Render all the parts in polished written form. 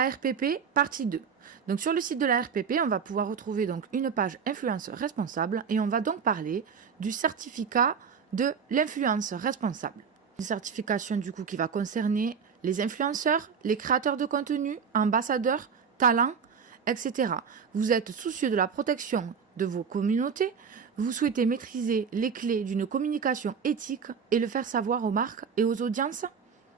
ARPP partie 2. Donc sur le site de la RPP, on va pouvoir retrouver donc une page influence responsable et on va donc parler du certificat de l'influence responsable. Une certification du coup qui va concerner les influenceurs, les créateurs de contenu, ambassadeurs, talents, etc. Vous êtes soucieux de la protection de vos communautés, vous souhaitez maîtriser les clés d'une communication éthique et le faire savoir aux marques et aux audiences.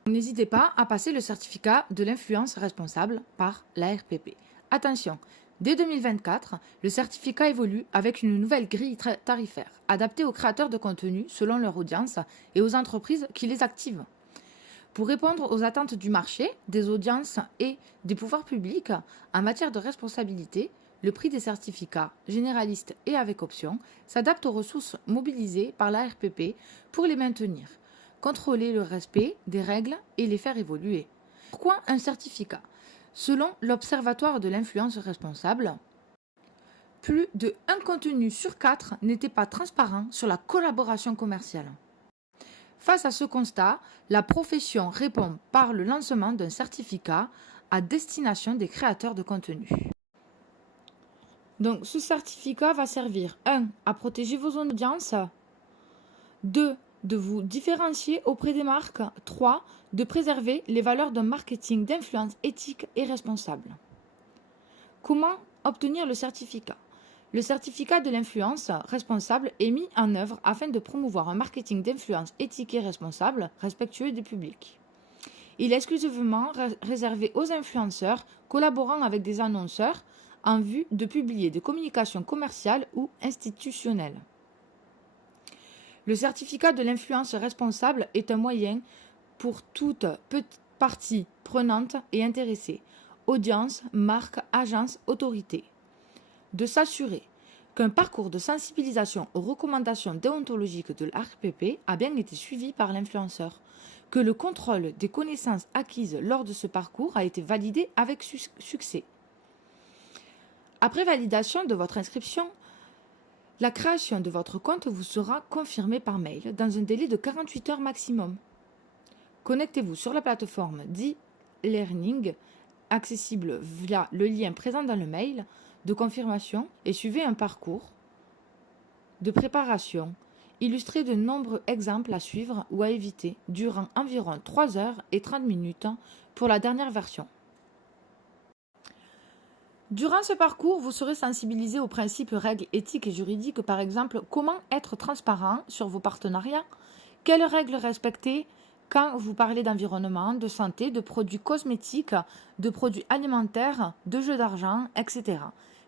N'hésitez pas à passer le certificat de l'influence responsable par la RPP. Attention, dès 2024, le certificat évolue avec une nouvelle grille tarifaire, adaptée aux créateurs de contenu selon leur audience et aux entreprises qui les activent. Pour répondre aux attentes du marché, des audiences et des pouvoirs publics en matière de responsabilité, le prix des certificats généralistes et avec option s'adapte aux ressources mobilisées par la RPP pour les maintenir, contrôler le respect des règles et les faire évoluer. Pourquoi un certificat? Selon l'Observatoire de l'influence responsable, plus de 1 contenu sur 4 n'était pas transparent sur la collaboration commerciale. Face à ce constat, la profession répond par le lancement d'un certificat à destination des créateurs de contenu. Donc ce certificat va servir 1. À protéger vos audiences, 2. De vous différencier auprès des marques, 3. De préserver les valeurs d'un marketing d'influence éthique et responsable. Comment obtenir le certificat? Le certificat de l'influence responsable est mis en œuvre afin de promouvoir un marketing d'influence éthique et responsable, respectueux du public. Il est exclusivement réservé aux influenceurs collaborant avec des annonceurs en vue de publier des communications commerciales ou institutionnelles. Le certificat de l'influence responsable est un moyen pour toute partie prenante et intéressée, audience, marque, agence, autorité, de s'assurer qu'un parcours de sensibilisation aux recommandations déontologiques de l'ARPP a bien été suivi par l'influenceur, que le contrôle des connaissances acquises lors de ce parcours a été validé avec succès. Après validation de votre inscription, la création de votre compte vous sera confirmée par mail dans un délai de 48 heures maximum. Connectez-vous sur la plateforme d'e-learning accessible via le lien présent dans le mail de confirmation et suivez un parcours de préparation illustré de nombreux exemples à suivre ou à éviter durant environ 3 heures et 30 minutes pour la dernière version. Durant ce parcours, vous serez sensibilisé aux principes, règles éthiques et juridiques, par exemple, comment être transparent sur vos partenariats, quelles règles respecter quand vous parlez d'environnement, de santé, de produits cosmétiques, de produits alimentaires, de jeux d'argent, etc.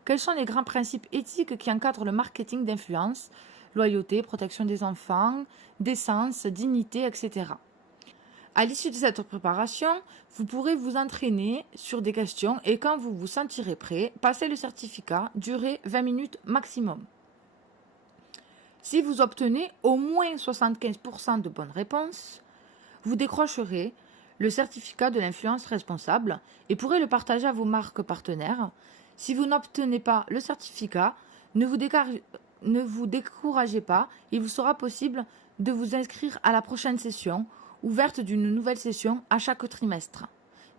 Quels sont les grands principes éthiques qui encadrent le marketing d'influence, loyauté, protection des enfants, décence, dignité, etc. À l'issue de cette préparation, vous pourrez vous entraîner sur des questions et quand vous vous sentirez prêt, passez le certificat, durée 20 minutes maximum. Si vous obtenez au moins 75% de bonnes réponses, vous décrocherez le certificat de l'influence responsable et pourrez le partager à vos marques partenaires. Si vous n'obtenez pas le certificat, ne vous découragez pas, il vous sera possible de vous inscrire à la prochaine session, ouverte d'une nouvelle session à chaque trimestre.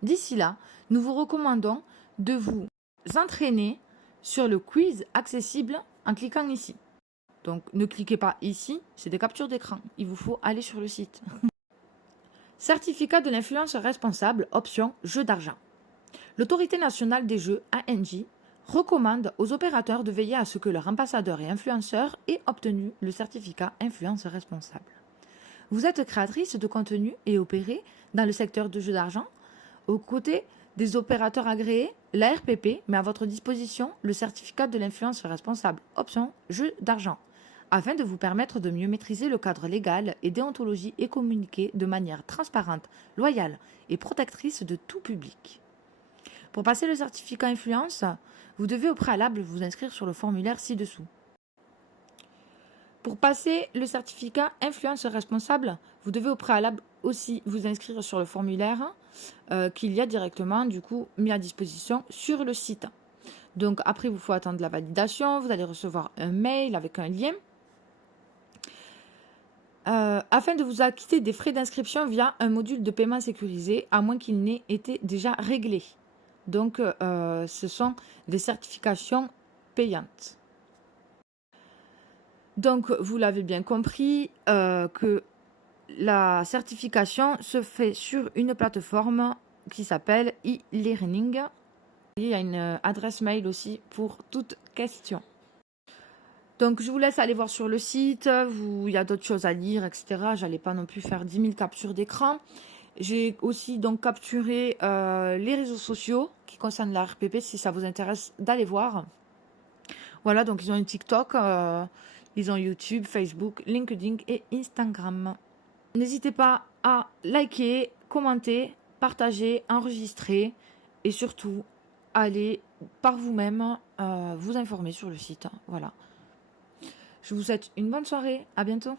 D'ici là, nous vous recommandons de vous entraîner sur le quiz accessible en cliquant ici. Donc ne cliquez pas ici, c'est des captures d'écran, il vous faut aller sur le site. Certificat de l'influence responsable, option jeux d'argent. L'Autorité nationale des jeux, ANJ, recommande aux opérateurs de veiller à ce que leur ambassadeur et influenceur aient obtenu le certificat influence responsable. Vous êtes créatrice de contenu et opérez dans le secteur de jeux d'argent. Aux côtés des opérateurs agréés, la RPP met à votre disposition le certificat de l'influence responsable, option jeux d'argent, afin de vous permettre de mieux maîtriser le cadre légal et déontologie et communiquer de manière transparente, loyale et protectrice de tout public. Pour passer le certificat influence, vous devez au préalable vous inscrire sur le formulaire ci-dessous. Pour passer le certificat influence responsable, vous devez au préalable aussi vous inscrire sur le formulaire qu'il y a directement du coup mis à disposition sur le site. Donc après, il vous faut attendre la validation, vous allez recevoir un mail avec un lien afin de vous acquitter des frais d'inscription via un module de paiement sécurisé, à moins qu'il n'ait été déjà réglé. Donc, ce sont des certifications payantes. Donc, vous l'avez bien compris, que la certification se fait sur une plateforme qui s'appelle e-learning. Il y a une adresse mail aussi pour toute question. Donc, je vous laisse aller voir sur le site. Il y a d'autres choses à lire, etc. J'allais pas non plus faire 10 000 captures d'écran. J'ai aussi donc capturé les réseaux sociaux qui concernent la RPP, si ça vous intéresse d'aller voir. Voilà, donc ils ont une TikTok, ils ont YouTube, Facebook, LinkedIn et Instagram. N'hésitez pas à liker, commenter, partager, enregistrer et surtout aller par vous-même vous informer sur le site. Voilà. Je vous souhaite une bonne soirée. À bientôt.